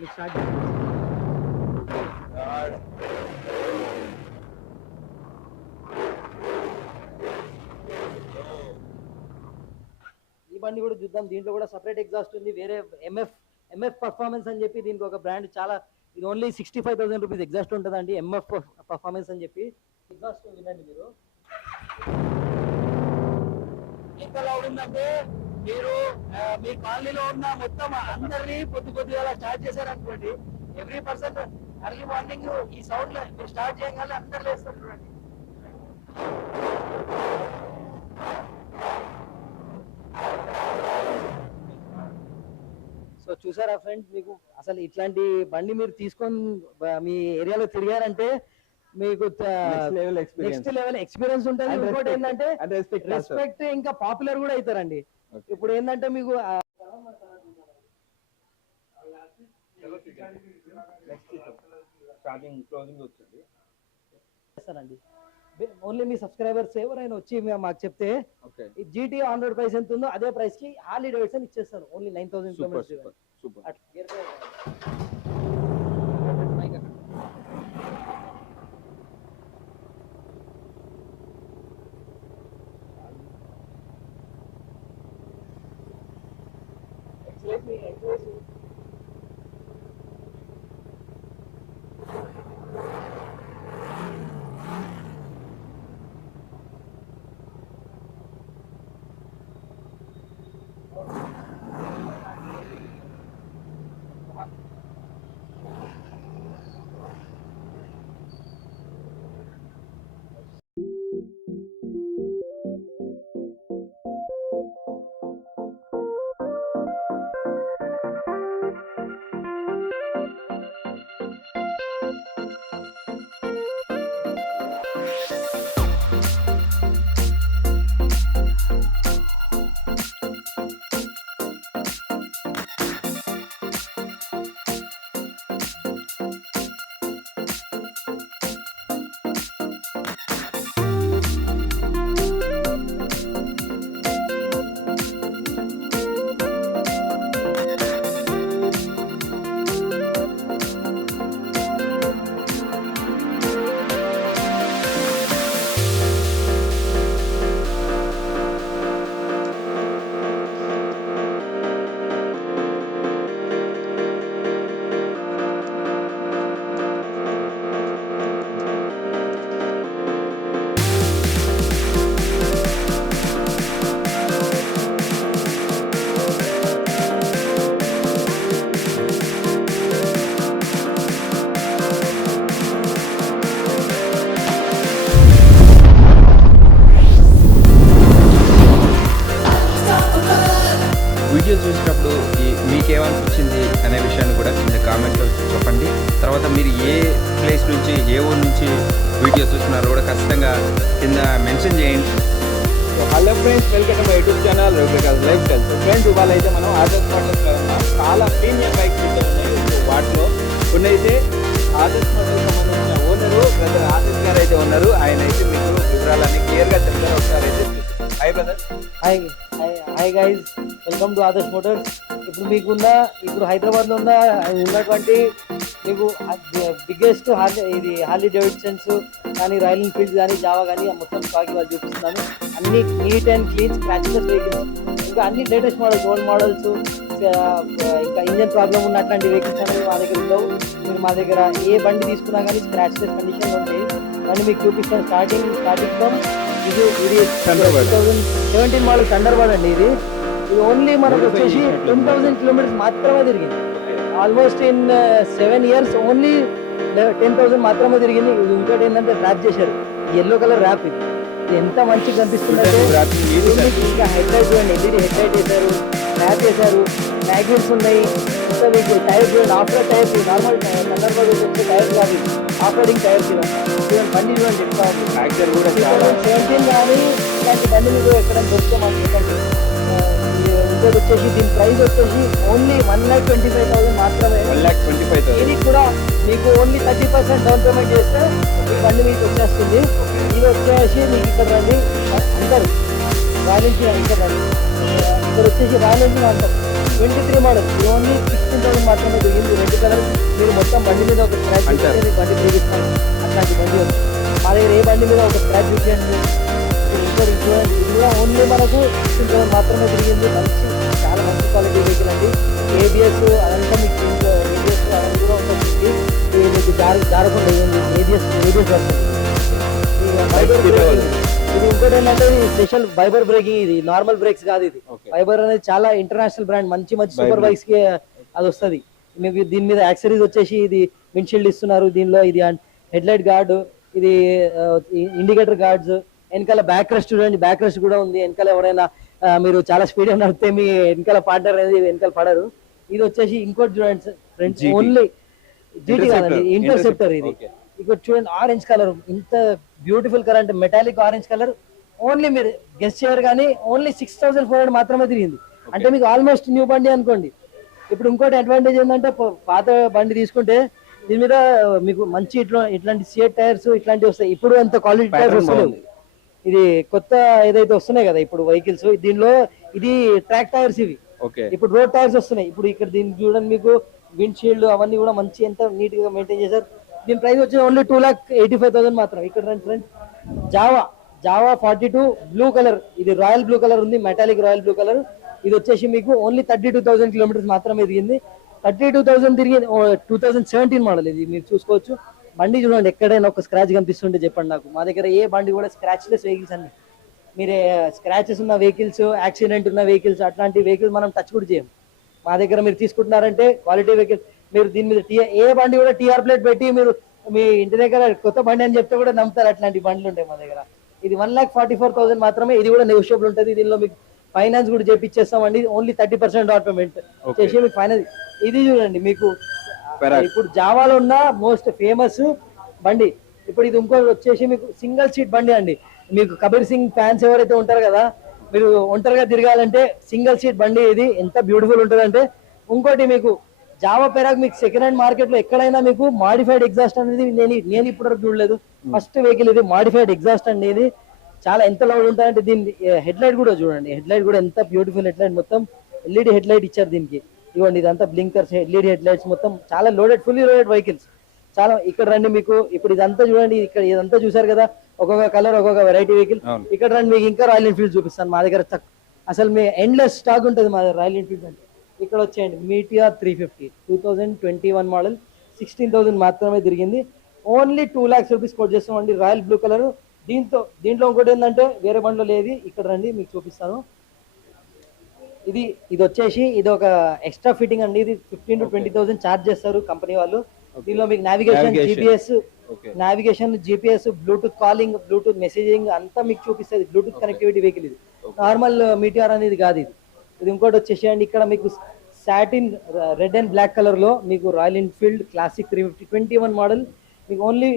మీకు. ఈ బండి కూడా చూద్దాం. దీంట్లో కూడా సపరేట్ ఎగ్జాస్ట్ ఉంది. వేరే ఎంఎఫ్ ఎంఎఫ్ పర్ఫార్మెన్స్ అని చెప్పి దీనికి ఒక బ్రాండ్ చాలా ఇది only sixty five thousand rupees exhaust ఉంటుందండి ఎంఎఫ్ పర్ఫార్మెన్స్ అని చెప్పి. ఎగ్జాస్ట్ వినండి మీరు. ఎంత లౌడ్ ఉందంటే మీరు మీ కాలనీలో ఉన్న మొత్తం అందరినీ పొద్దు కొద్దిగా స్టార్ట్ చేశారు అనుకోండి ఎవ్రీ పర్సన్ అర్లీ మార్నింగ్ ఈ సౌండ్ మీరు స్టార్ట్ చేయగానే అందరు లేస్తారు చూడండి. సో చూసారా ఫ్రెండ్స్ మీకు? అసలు ఇట్లాంటి బండి మీరు తీసుకొని మీ ఏరియాలో తిరిగారంటే మీకు నెక్స్ట్ లెవెల్ ఎక్స్పీరియన్స్ ఉంటుంది. ఇంకోటి. ఏంటంటే రెస్పెక్ట్ ఇంకా పాపులర్ కూడా అవుతారండి. ఇప్పుడు ఏంటంటే మీకు చేస్తానండి. ఓన్లీ మీ సబ్స్క్రైబర్స్ ఎవరైనా వచ్చి మాకు చెప్తే జీటీ ఆన్ రోడ్ ప్రైస్ ఎంత ఉందో అదే ప్రైస్కి హార్లీ డేవిడ్సన్ ఇచ్చేస్తాను only nine thousand kilometres hi hi guys welcome to Adarsh motors ఇప్పుడు మీకున్న ఇప్పుడు హైదరాబాద్లో ఉన్న ఉన్నటువంటి మీకు బిగ్గెస్ట్ హార్లీ ఇది హార్లీ డేవిడ్సన్స్ కానీ రాయల్ ఎన్ఫీల్డ్ కానీ జావా కానీ మొత్తం స్టాక్ ఇవాళ చూపిస్తున్నాను. అన్ని neat and clean scratchless vehicles ఇంకా అన్ని లేటెస్ట్ మోడల్స్ ఓల్డ్ మోడల్స్ ఇంకా ఇంజన్ ప్రాబ్లం ఉన్న అట్లాంటి వెహికల్స్ అనేవి మా దగ్గర ఉండవు. మీరు మా దగ్గర ఏ బండి తీసుకున్నా కానీ స్క్రాచ్లెస్ కండిషన్లో ఉంటాయి. బండి మీకు చూపిస్తాను స్టార్టింగ్ స్టార్టింగ్ ఫ్రమ్ ఇది ఇది. సెవెంటీన్ మోడల్ థండర్బర్డ్ అండి ఇది. ఇది ఓన్లీ మనకు వచ్చేసి టెన్. థౌసండ్ కిలోమీటర్స్ మాత్రమే తిరిగింది. Almost in seven years only ten thousand మాత్రమే తిరిగింది. ఇది ఇంకోటి ఏంటంటే ర్యాప్ చేశారు. ఎల్లో కలర్ ర్యాప్ ఇది. ఎంత మంచిగా కనిపిస్తుందంటే ఇంకా హెడ్ లైట్ చూడండి. ఎల్ఈడి హెడ్ లైట్ వేశారు ర్యాప్ వేశారు మ్యాగ్జిన్స్ ఉన్నాయి. ఇంకా మీకు టైర్ చూడండి off road tyres normal Thunderbird వచ్చే టైర్స్ కాదు. ఆఫ్ రోడింగ్ టైర్స్ చూడండి బండి చూడండి ఉంది యాక్టర్ కూడా చాలా. సెవెంటీన్ కానీ ఇలాంటి బండి మీకు ఎక్కడ దొరికితే ఆ, ఇది ఇంకోటి వచ్చేసి దీని ప్రైస్ వచ్చేసి only one lakh twenty five thousand మాత్రమే. One lakh twenty five thousand ఇది కూడా మీకు only thirty percent down payment చేస్తే ఈ బండి మీకు వచ్చేస్తుంది. ఇది వచ్చేసి మీకు ఇక్కడ రండి. అందరు రాయల్ ఎన్ఫీల్డ్ ఇక్కడ రండి. ఇక్కడ వచ్చేసి రాయల్ ఎన్ఫీల్డ్ అంటారు. Twenty three model. ఇది ఓన్లీ సిక్స్టీన్ థౌసండ్ మాత్రమే దిగింది రెండు కలర్ మీరు మొత్తం బండి మీద ఒక స్క్రాచ్. చూస్తే బండి తిరిగిస్తాను అట్లాంటి బండి మా దగ్గర ఏ బండి మీద ఒక స్క్రాచ్ చూపించండి ఇంకా ఇన్సూరెన్స్ ఇది కూడా ఓన్లీ మనకు ఫిఫ్టీన్ థౌసండ్ మాత్రమే తిరిగింది మంచి చాలా మంచి క్వాలిటీ వెహికల్ అండి. ఏబిఎస్ అదంతా మీకు ఏబిఎస్ అదంతా కూడా ఉంటుంది. మీకు జార జారకుండా ఏబిఎస్ ఏబిఎస్ వస్తుంది. ఇది ఇంకోటి ఏంటంటే ఇది స్పెషల్ ఫైబర్ బ్రేకింగ్ ఇది నార్మల్ బ్రేక్స్ కాదు ఇది. ఫైబర్ అనేది చాలా ఇంటర్నేషనల్ బ్రాండ్ మంచి మంచి సూపర్. బైక్స్కి అది వస్తుంది మీకు దీని మీద యాక్సరీస్ వచ్చేసి ఇది విండ్షీల్డ్ ఇస్తున్నారు దీనిలో ఇది హెడ్ లైట్ గార్డ్ ఇది ఇండికేటర్ గార్డ్స్ వెనకాల బ్యాక్ రెస్ట్ చూడండి బ్యాక్ రెస్ట్ కూడా ఉంది వెనకాల ఎవరైనా మీరు చాలా స్పీడ్ నడిపితే మీ వెనకాల పార్ట్నర్ అనేది వెనకాల పడరు ఇది వచ్చేసి ఇంకోటి చూడండి ఫ్రెండ్స్. Only GT. కాదండి ఇంటర్సెప్టర్ ఇది. ఇక్కడ చూడండి ఆరెంజ్ కలర్ ఇంత బ్యూటిఫుల్ కలర్ అంటే మెటాలిక్ ఆరెంజ్ కలర్ ఓన్లీ మీరు గెస్ట్ చేయరు కానీ only six thousand four hundred మాత్రమే తిరిగింది. అంటే మీకు ఆల్మోస్ట్ న్యూ బండి అనుకోండి. ఇప్పుడు ఇంకోటి అడ్వాంటేజ్ ఏంటంటే పాత బండి తీసుకుంటే దీని మీద మీకు మంచి ఇట్లా ఇట్లాంటి సిఎట్ టైర్స్ ఇట్లాంటివి వస్తాయి. ఇప్పుడు అంత క్వాలిటీ టైర్స్ బాగుంది. ఇది కొత్త ఏదైతే వస్తున్నాయి కదా ఇప్పుడు వెహికల్స్ దీనిలో ఇది ట్రాక్ టైర్స్ ఇవి. ఇప్పుడు రోడ్ టైర్స్ వస్తున్నాయి. ఇప్పుడు ఇక్కడ దీన్ని చూడండి మీకు విండ్ షీల్డ్ అవన్నీ కూడా మంచి ఎంత నీట్గా మెయింటైన్ చేశారు. దీని ప్రైస్ వచ్చి only two lakh eighty five thousand మాత్రం ఇక్కడ రండి friends Jawa Jawa forty two blue colour ఇది రాయల్ బ్లూ కలర్ ఉంది మెటాలిక్ రాయల్ బ్లూ కలర్ ఇది వచ్చేసి మీకు only thirty two thousand kilometres మాత్రమే తిరిగింది. థర్టీ టూ థౌసండ్ తిరిగి టూ థౌసండ్ సెవెంటీన్ మోడల్ ఇది. మీరు చూసుకోవచ్చు. బండి చూడండి ఎక్కడైనా ఒక స్క్రాచ్ కనిపిస్తుంటే చెప్పండి నాకు. మా దగ్గర ఏ బండి కూడా స్క్రాచ్లెస్ వెహికల్స్ అన్ని. మీరే స్క్రాచెస్ ఉన్న వెహికల్స్ యాక్సిడెంట్ ఉన్న వెహికల్స్ అట్లాంటి వెహికల్స్ మనం టచ్ కూడా చేయం మా దగ్గర మీరు తీసుకుంటున్నారంటే క్వాలిటీ వెహికల్స్ మీరు దీని మీద టీ ఏ బండి కూడా టీఆర్ ప్లేట్ పెట్టి మీరు మీ ఇంటి దగ్గర కొత్త బండి అని చెప్తే కూడా నమ్ముతారు. అట్లాంటి బండ్లు ఉంటాయి మా దగ్గర. ఇది one lakh forty four thousand మాత్రమే. ఇది కూడా నెగోషియబుల్ ఉంటుంది. దీనిలో మీకు ఫైనాన్స్ కూడా చేపిచ్చేస్తామండి. Only thirty percent down payment. చేసి మీకు ఫైనాన్స్ ఇది చూడండి మీకు. ఇప్పుడు జావాలో ఉన్న మోస్ట్ ఫేమస్ బండి. ఇప్పుడు ఇది ఇంకో వచ్చేసి మీకు సింగిల్ సీట్ బండి అండి. మీకు కబీర్ సింగ్ ఫ్యాన్స్ ఎవరైతే ఉంటారు కదా మీరు ఒంటరిగా తిరగాలంటే సింగిల్ సీట్ బండి ఇది ఎంత బ్యూటిఫుల్ ఉంటుందంటే ఇంకోటి మీకు జావా పెరాక్ మీకు సెకండ్ హ్యాండ్ మార్కెట్లో ఎక్కడైనా మీకు మాడిఫైడ్ ఎగ్జాస్ట్ అనేది నేను నేను ఇప్పటివరకు చూడలేదు. ఫస్ట్ వెహికల్ ఇది మాడిఫైడ్ ఎగ్జాస్ట్ అండి ఇది. చాలా ఎంత లౌడ్ ఉంటుందంటే దీని హెడ్ లైట్ కూడా చూడండి. హెడ్ లైట్ కూడా ఎంత బ్యూటిఫుల్ హెడ్ లైట్ మొత్తం ఎల్ఈడి హెడ్ లైట్ ఇచ్చారు దీనికి. ఇవ్వండి ఇదంతా బ్లింకర్స్ ఎల్ఈడి హెడ్ లైట్స్ మొత్తం చాలా లోడెడ్ ఫుల్లీ లోడెడ్ వెహికల్స్ చాలా ఇక్కడ రండి మీకు ఇప్పుడు ఇదంతా చూడండి ఇక్కడ ఇదంతా చూసారు కదా ఒక్కొక్క కలర్ ఒక్కొక్క వెరైటీ వెహికల్. ఇక్కడ రండి మీకు ఇంకా రాయల్ ఎన్ఫీల్డ్ చూపిస్తాను మా దగ్గర అసలు మీ ఎండ్లెస్ స్టాక్ ఉంటుంది మా దగ్గర రాయల్ ఎన్ఫీల్డ్ అంటే. ఇక్కడ వచ్చేయండి Meteor three fifty two thousand twenty one model sixteen thousand మాత్రమే తిరిగింది. Only two lakhs rupees quote చేస్తామండి రాయల్ బ్లూ కలర్ దీంతో దీంట్లో ఇంకోటి ఏంటంటే వేరే బండ్లో లేదు ఇక్కడ రండి మీకు చూపిస్తాను. ఇది ఇది వచ్చేసి ఇది ఒక ఎక్స్ట్రా ఫిట్టింగ్ అండి ఇది fifteen to twenty thousand charge చేస్తారు కంపెనీ వాళ్ళు. దీనిలో మీకు navigation. GPS navigation GPS Bluetooth calling Bluetooth messaging అంతా మీకు చూపిస్తుంది బ్లూటూత్ కనెక్టివిటీ వెహికల్ ఇది. నార్మల్ మీటిఆర్ అనేది కాదు ఇది. ఇది ఇంకోటి వచ్చేసేయండి ఇక్కడ మీకు సాటిన్ రెడ్ అండ్ బ్లాక్ కలర్లో మీకు Royal Enfield Classic three fifty twenty one model మీకు only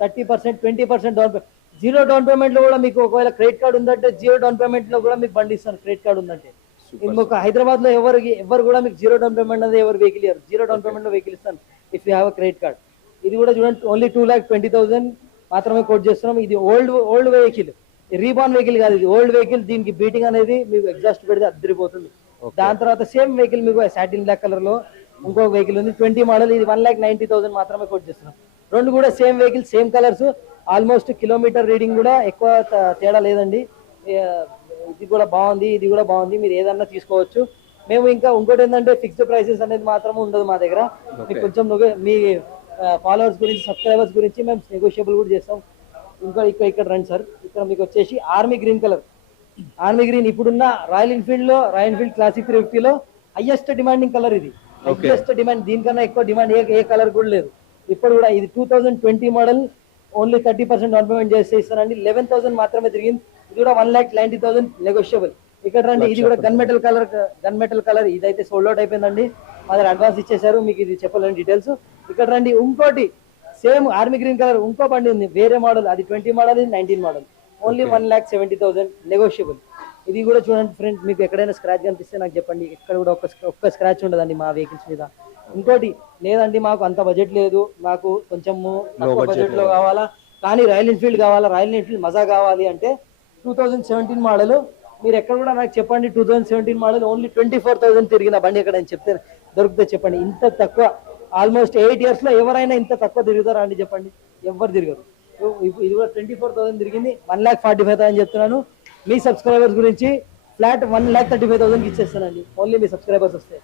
thirty percent twenty percent down zero down పేమెంట్లో కూడా మీకు ఒకవేళ క్రెడిట్ కార్డ్ ఉందంటే జీరో డౌన్ పేమెంట్లో కూడా మీకు బండి ఇస్తాను క్రెడిట్ కార్డ్ ఉందంటే. Super, ఇది ఒక హైదరాబాద్లో ఎవరికి ఎవరు కూడా మీకు జీరో డౌన్ పేమెంట్ అనేది ఎవరు వెహికల్ ఇయ్యరు. జీరో డౌన్ పేమెంట్లో వెహికల్ ఇస్తాను if you have credit card ఇది కూడా చూడండి only two lakh twenty thousand మాత్రమే కోట్ చేస్తున్నాం. ఇది ఓల్డ్ ఓల్డ్ వెహికల్ రీబాన్ వెహికల్ కాదు ఇది ఓల్డ్ వెహికల్ దీనికి బీటింగ్ అనేది మీకు ఎగ్జాస్ట్ పెడితే అద్దరిపోతుంది. దాని తర్వాత సేమ్ వెహికల్ మీకు సాటిన్ బ్లాక్ కలర్లో ఇంకో వెహికల్ ఉంది ట్వంటీ మోడల్ ఇది వన్ ల్యాక్ నైన్టీ థౌసండ్ మాత్రమే కోట్ చేస్తున్నాం. రెండు కూడా same vehicle same colours almost kilometre reading కూడా ఎక్కువ తేడా లేదండి. ఇది కూడా బాగుంది ఇది కూడా బాగుంది మీరు ఏదన్నా తీసుకోవచ్చు. మేము ఇంకా ఇంకోటి ఏంటంటే ఫిక్స్డ్ ప్రైసెస్ అనేది మాత్రం ఉండదు మా దగ్గర. మీకు కొంచెం మీ ఫాలోవర్స్ గురించి సబ్స్క్రైబర్స్ గురించి మేము నెగోషియబుల్ కూడా చేస్తాం. ఇంకా ఇక్కడ ఇక్కడ రండి సార్. ఇక్కడ మీకు వచ్చేసి army green colour. Army green ఇప్పుడున్న రాయల్ ఎన్ఫీల్డ్లో రాయల్ ఎన్ఫీల్డ్ క్లాసిక్ త్రీ ఫిఫ్టీలో హైయెస్ట్ డిమాండింగ్ కలర్ ఇది. హైయెస్ట్ డిమాండ్ దీనికన్నా ఎక్కువ డిమాండ్ ఏ ఏ కలర్ కూడా లేదు. ఇప్పుడు కూడా ఇది two thousand twenty model only thirty percent down payment చేస్తే ఇస్తారండి లెవెన్ థౌసండ్ మాత్రమే తిరిగింది. ఇది కూడా one lakh ninety thousand negotiable ఇక్కడ రండి ఇది కూడా gun metal colour gun metal colour ఇదైతే సోల్డ్ అవుట్ అయిపోయిందండి. మా దగ్గర అడ్వాన్స్ ఇచ్చేసారు మీకు ఇది చెప్పలేని డీటెయిల్స్ ఇక్కడ రండి ఇంకోటి సేమ్ ఆర్మీ గ్రీన్ కలర్ ఇంకో బండి ఉంది వేరే మోడల్ అది ట్వంటీ మోడల్ ఇది nineteen model. Only one lakh seventy thousand negotiable ఇది కూడా చూడండి ఫ్రెండ్ మీకు ఎక్కడైనా స్క్రాచ్ కనిపిస్తే నాకు చెప్పండి. ఎక్కడ కూడా ఒక్క ఒక్క స్క్రాచ్ ఉండదండి మా వెహికల్స్ మీద. ఇంకోటి లేదండి మాకు అంత బడ్జెట్ లేదు. మాకు కొంచెము తక్కువ బడ్జెట్లో కావాలా? కానీ రాయల్ ఎన్ఫీల్డ్ కావాలా? రాయల్ ఎన్ఫీల్డ్ మజా కావాలి అంటే టూ థౌజండ్ సెవెంటీన్ మోడల్ మీరు ఎక్కడ కూడా నాకు చెప్పండి two thousand seventeen model only twenty four thousand తిరిగిన బండి ఎక్కడ అని చెప్తే దొరికితే చెప్పండి. ఇంత తక్కువ ఆల్మోస్ట్ ఎయిట్ ఇయర్స్లో ఎవరైనా ఇంత తక్కువ తిరుగుతారా అండి చెప్పండి? ఎవరు తిరగరు. ఇది కూడా ట్వంటీ ఫోర్ థౌసండ్ తిరిగింది. One lakh forty five thousand చెప్తున్నాను. మీ సబ్స్క్రైబర్స్ గురించి flat one lakh thirty five థౌసండ్కి ఇచ్చేస్తానండి. ఓన్లీ మీ సబ్స్క్రైబర్స్ వస్తే.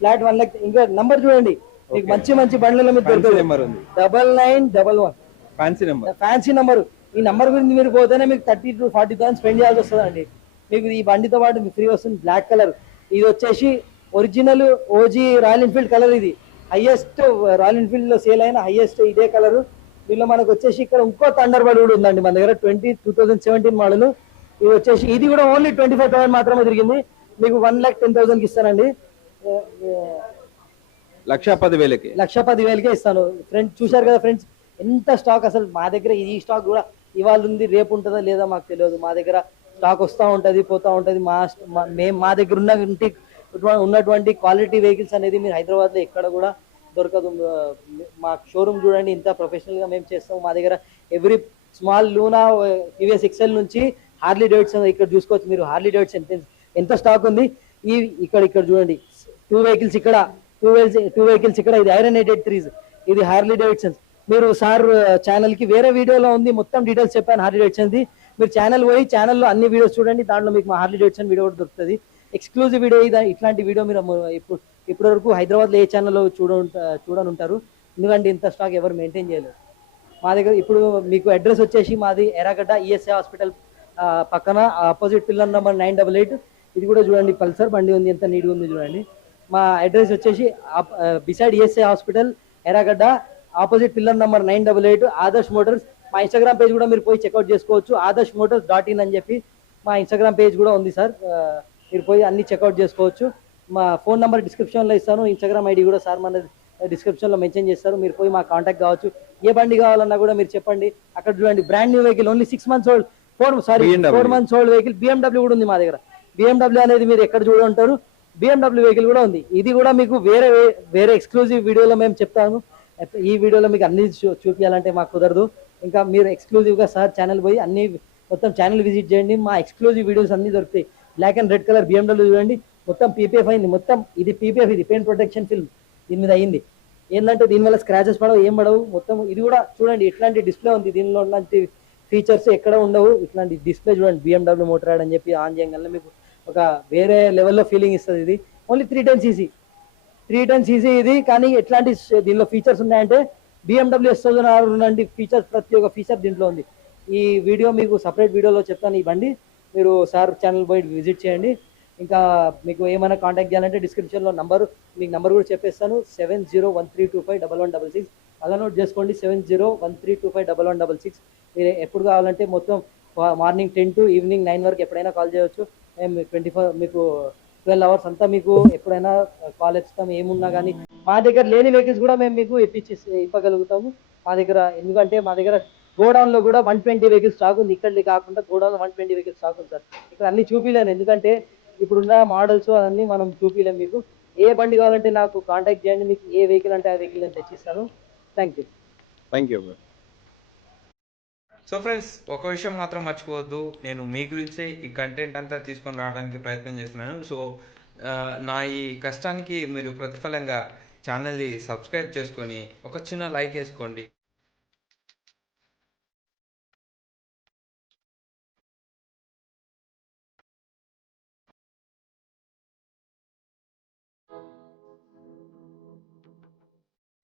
ఫ్లాట్ వన్ ల్యాక్ ఇంకా నంబర్ చూడండి. మీకు మంచి మంచి బండ్లలో మీరు ఫ్యాన్సీ దొరుకుతుంది double nine double one. Fancy number fancy number ఈ నంబర్ గురించి మీరు పోతేనే మీకు thirty to forty thousand spend చేయాల్సి వస్తుందండి. మీకు ఈ బండితో పాటు మీకు ఫ్రీ వస్తుంది. Black colour. ఇది వచ్చేసి original OG Royal Enfield colour ఇది. హైయెస్ట్ రాయల్ ఎన్ఫీల్డ్లో సేల్ అయిన హైయెస్ట్ ఇదే కలర్ దీనిలో మనకు వచ్చేసి ఇక్కడ ఇంకో థండర్ బర్డ్ కూడా ఉందండి మన దగ్గర twenty two thousand seventeen model ఇది వచ్చేసి ఇది కూడా ఓన్లీ ట్వంటీ ఫైవ్ థౌసండ్ మాత్రమే తిరిగింది. మీకు వన్ ల్యాక్ టెన్ థౌసండ్కి ఇస్తానండి. ఏ, ఏ, లక్ష పది వేలకి లక్ష పది వేలకే ఇస్తాను. ఫ్రెండ్స్ చూశారు కదా ఫ్రెండ్స్ ఎంత స్టాక్ అసలు మా దగ్గర ఈ స్టాక్ కూడా ఇవాళ ఉంది రేపు ఉంటుందా లేదా మాకు తెలియదు. మా దగ్గర స్టాక్ వస్తూ ఉంటది పోతా ఉంటది మా మేము మా దగ్గర ఉన్నటువంటి ఉన్నటువంటి క్వాలిటీ వెహికల్స్ అనేది మీరు హైదరాబాద్లో ఎక్కడ కూడా దొరకదు. మా షోరూమ్ చూడండి ఇంత ప్రొఫెషనల్గా మేము చేస్తాం మా దగ్గర every small Luna TVS Excel నుంచి హార్లీ డేవిడ్సన్ ఇక్కడ చూసుకోవచ్చు. మీరు హార్లీ డేవిడ్సన్ ఎంత ఎంత స్టాక్ ఉంది? ఈ ఇక్కడ ఇక్కడ చూడండి. టూ వెహికల్స్ ఇక్కడ టూ వెహికల్స్ టూ వెహికల్స్ ఇక్కడ. ఇది ఐరన్ ఎయిట్ త్రీస్ ఇది హార్లీ డేవిడ్సన్ మీరు సార్ ఛానల్కి వేరే వీడియోలో ఉంది. మొత్తం డీటెయిల్స్ చెప్పాను హార్లీ డేవిడ్సన్ ది మీరు ఛానల్ పోయి ఛానల్లో అన్ని వీడియోస్ చూడండి. దాంట్లో మీకు మా హార్లీ డేవిడ్సన్ వీడియో కూడా దొరుకుతుంది. ఎక్స్క్లూజివ్ వీడియో ఇది ఇట్లాంటి వీడియో మీరు ఇప్పుడు ఇప్పటి వరకు హైదరాబాద్లో ఏ ఛానల్లో చూడ చూడని ఉంటారు. ఎందుకంటే ఇంత స్టాక్ ఎవరు మెయింటైన్ చేయలేరు మా దగ్గర ఇప్పుడు మీకు అడ్రస్ వచ్చేసి మాది ఎర్రగడ్డ ఈఎస్ఐ హాస్పిటల్ పక్కన opposite pillar number nine double eight ఇది కూడా చూడండి పల్సర్ బండి ఉంది ఎంత నీట్గా ఉంది చూడండి. మా అడ్రస్ వచ్చేసి beside ESI hospital Erragadda opposite pillar number nine double eight Adarsh motors మా ఇన్స్టాగ్రామ్ పేజ్ కూడా మీరు పోయి చెక్అవుట్ చేసుకోవచ్చు ఆదర్శ్ మోటార్స్ డాట్ ఇన్ అని చెప్పి మా ఇన్స్టాగ్రామ్ పేజ్ కూడా ఉంది సార్. మీరు పోయి అన్ని చెక్అవుట్ చేసుకోవచ్చు. మా ఫోన్ నెంబర్ డిస్క్రిప్షన్లో ఇస్తాను. ఇన్స్టాగ్రామ్ ఐడి కూడా సార్ మన డిస్క్రిప్షన్లో మెన్షన్ చేస్తారు. మీరు పోయి మా కాంటాక్ట్ కావచ్చు. ఏ బండి కావాలన్నా కూడా మీరు చెప్పండి. అక్కడ చూడండి brand new vehicle only six months old four sorry. Four months old vehicle BMW కూడా ఉంది మా దగ్గర. బిఎండబ్ల్యూ అనేది మీరు ఎక్కడ చూడ ఉంటారు? బిఎండబ్ల్యూ వెహికల్ కూడా ఉంది. ఇది కూడా మీకు వేరే వేరే ఎక్స్క్లూజివ్ వీడియోలో మేము చెప్తాము. ఈ వీడియోలో మీకు అన్ని చూ- చూపించాలంటే మాకు కుదరదు. ఇంకా మీరు ఎక్స్క్లూజివ్గా సార్ ఛానల్ పోయి అన్ని మొత్తం ఛానల్ విజిట్ చేయండి. మా ఎక్స్క్లూజివ్ వీడియోస్ అన్ని దొరుకుతాయి. Black and red colour BMW చూడండి. మొత్తం పీపీఎఫ్ అయింది. మొత్తం ఇది పీపీఎఫ్ ఇది పెయింట్ ప్రొటెక్షన్ ఫిల్మ్ దీని మీద అయింది. ఏంటంటే దీనివల్ల స్క్రాచెస్ పడవు ఏం పడవు. మొత్తం ఇది కూడా చూడండి ఇట్లాంటి డిస్ప్లే ఉంది. దీనిలో ఉన్నంటి ఫీచర్స్ ఎక్కడ ఉండవు. ఇట్లాంటి డిస్ప్లే చూడండి బిఎండబ్ల్యూ మోటార్ అని చెప్పి ఆన్ చేయగల మీకు ఒక వేరే లెవెల్లో ఫీలింగ్ ఇస్తుంది ఇది. Only three ten CC three ten CC ఇది. కానీ ఎట్లాంటి దీనిలో ఫీచర్స్ ఉన్నాయంటే బిఎండబ్ల్యూ ఎస్ థౌసండ్ ఆర్ ఉన్నంటి ఫీచర్స్ ప్రతి ఒక్క ఫీచర్ దీంట్లో ఉంది. ఈ వీడియో మీకు సపరేట్ వీడియోలో చెప్తాను. ఈ బండి మీరు సార్ ఛానల్ పోయి విజిట్ చేయండి. ఇంకా మీకు ఏమైనా కాంటాక్ట్ చేయాలంటే డిస్క్రిప్షన్లో నంబర్ మీకు నంబర్ కూడా చెప్పేస్తాను. Seven zero one three two five double one double six అలా నోట్ చేసుకోండి. Seven zero one three two five double one double six మీరు ఎప్పుడు కావాలంటే మొత్తం morning ten to evening nine వరకు ఎప్పుడైనా కాల్ చేయవచ్చు మేము ట్వంటీ ఫోర్ మీకు ట్వెల్వ్ అవర్స్ అంతా మీకు ఎప్పుడైనా కాల్ ఇస్తాం. ఏమున్నా కానీ మా దగ్గర లేని వెహికల్స్ కూడా మేము మీకు ఇప్పించి ఇవ్వగలుగుతాము. మా దగ్గర ఎందుకంటే మా దగ్గర గోడౌన్లో కూడా వన్ ట్వంటీ వెహికల్స్ స్టాక్ ఉంది. ఇక్కడ కాకుండా గోడౌన్లో వన్ ట్వంటీ వెహికల్స్ స్టాక్ ఉంది సార్. ఇక్కడ అన్ని చూపిలేను. ఎందుకంటే ఇప్పుడున్న మోడల్స్ అన్ని మనం చూపిలేము మీకు. ఏ బండి కావాలంటే నాకు కాంటాక్ట్ చేయండి. మీకు ఏ వెహికల్ అంటే ఆ వెహికల్ నేను తెచ్చిస్తాను. Thank you thank you so friends ఒక విషయం మాత్రం మర్చిపోవద్దు. నేను మీ గురించే ఈ కంటెంట్ అంతా తీసుకొని రావడానికి ప్రయత్నం చేస్తున్నాను. సో నా ఈ కష్టానికి మీరు ప్రతిఫలంగా ఛానల్ని సబ్స్క్రైబ్ చేసుకొని ఒక చిన్న లైక్ వేసుకోండి.